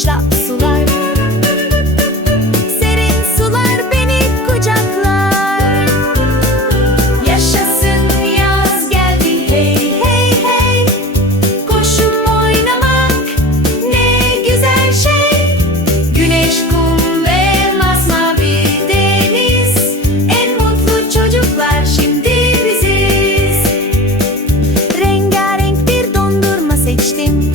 yumuşak sular. Serin sular beni kucaklar. Yaşasın yaz geldi hey hey hey. Koşup oynamak ne güzel şey. Güneş kum ve masmavi deniz. En mutlu çocuklar şimdi biziz. Rengarenk bir dondurma seçtim.